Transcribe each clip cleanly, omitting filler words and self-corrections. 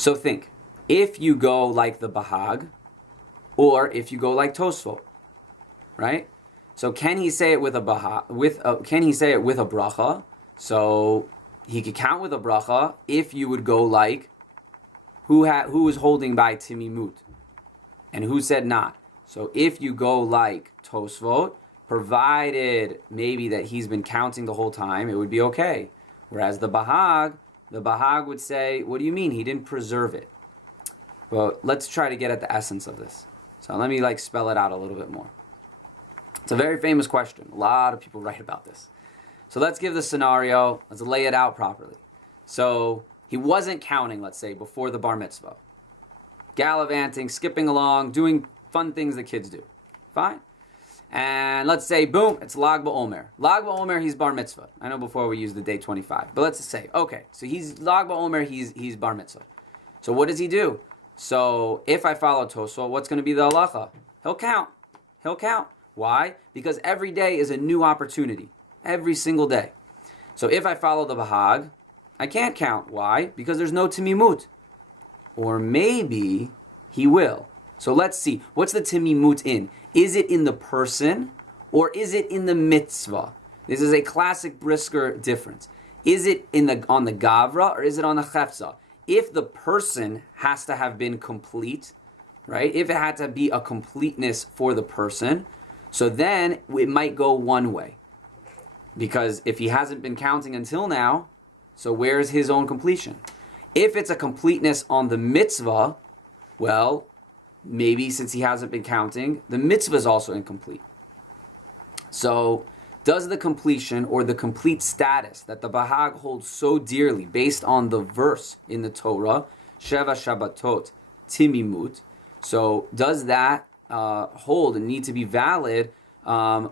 So think, if you go like the Bahag, or if you go like Tosfot, right? So can he say it with a can he say it with a bracha? So he could count with a bracha if you would go like who was holding by Timimut, and who said not. So if you go like Tosfot, provided maybe that he's been counting the whole time, it would be okay. Whereas the Bahag would say, what do you mean? He didn't preserve it. Well, let's try to get at the essence of this. So let me spell it out a little bit more. It's a very famous question. A lot of people write about this. So let's give the scenario. Let's lay it out properly. So he wasn't counting, let's say, before the bar mitzvah. Gallivanting, skipping along, doing fun things that kids do. Fine. And let's say, boom, it's Lag BaOmer. Lag BaOmer, he's bar mitzvah. I know before we used the day 25. But let's just say, okay, so he's Lag BaOmer, he's bar mitzvah. So what does he do? So if I follow Tosfot, what's going to be the halacha? He'll count. Why? Because every day is a new opportunity. Every single day. So if I follow the Bahag, I can't count. Why? Because there's no Timimut. Or maybe he will. So let's see. What's the Timimut in? Is it in the person or is it in the mitzvah? This is a classic Brisker difference. Is it on the Gavra or is it on the Chefza? If the person has to have been complete, right? If it had to be a completeness for the person, so then it might go one way. Because if he hasn't been counting until now, so where's his own completion? If it's a completeness on the mitzvah, well, maybe since he hasn't been counting, the mitzvah is also incomplete. So does the completion or the complete status that the Bahag holds so dearly based on the verse in the Torah, Sheva Shabbatot Timimut, so does that hold and need to be valid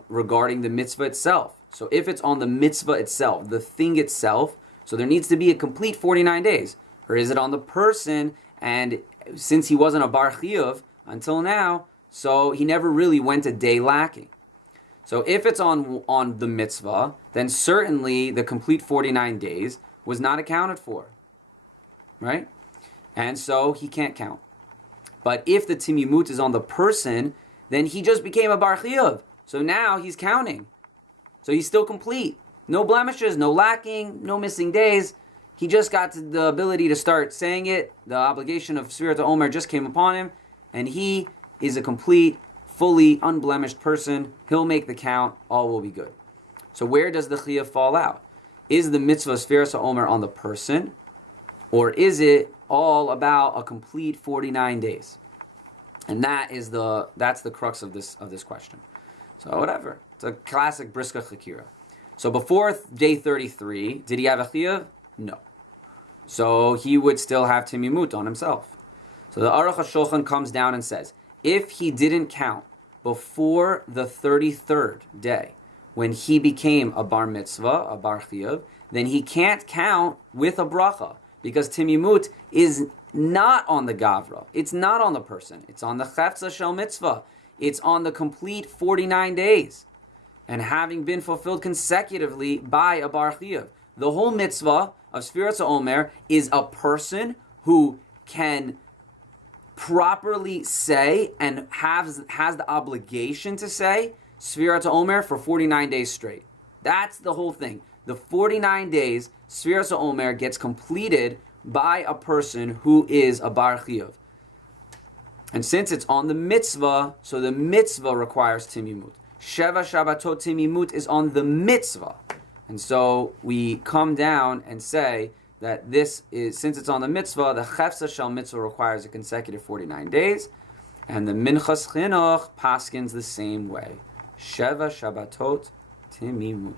regarding the mitzvah itself? So if it's on the mitzvah itself, the thing itself, so there needs to be a complete 49 days. Or is it on the person, and since he wasn't a bar chiyuv until now, so he never really went a day lacking. So if it's on the mitzvah, then certainly the complete 49 days was not accounted for, right? And so he can't count. But if the timimut is on the person, then he just became a bar chiyuv. So now he's counting. So he's still complete. No blemishes, no lacking, no missing days. He just got the ability to start saying it. The obligation of Sfirat Omer just came upon him. And he is a complete, fully unblemished person. He'll make the count. All will be good. So where does the chiyuv fall out? Is the mitzvah Sfirat Omer on the person? Or is it all about a complete 49 days? And that's the crux of this question. So whatever. It's a classic Briska Chakira. So before day 33, did he have a chiyuv? No. So he would still have timimut on himself. So the Aruch HaShulchan comes down and says, if he didn't count before the 33rd day, when he became a bar mitzvah, a bar chiyuv, then he can't count with a bracha, because timimut is not on the gavra. It's not on the person. It's on the chefza shel mitzvah. It's on the complete 49 days. And having been fulfilled consecutively by a bar chiyuv. The whole mitzvah of Sfirat Omer is a person who can properly say and has the obligation to say Sfirat Omer for 49 days straight. That's the whole thing. The 49 days, Sfirat Omer gets completed by a person who is a bar chiyuv. And since it's on the mitzvah, so the mitzvah requires timimut. Sheva Shabbatot timimut is on the mitzvah. And so we come down and say that this is, since it's on the mitzvah, the chefza shel mitzvah requires a consecutive 49 days. And the Minchas Chinuch paskins the same way. Sheva Shabbatot timimut.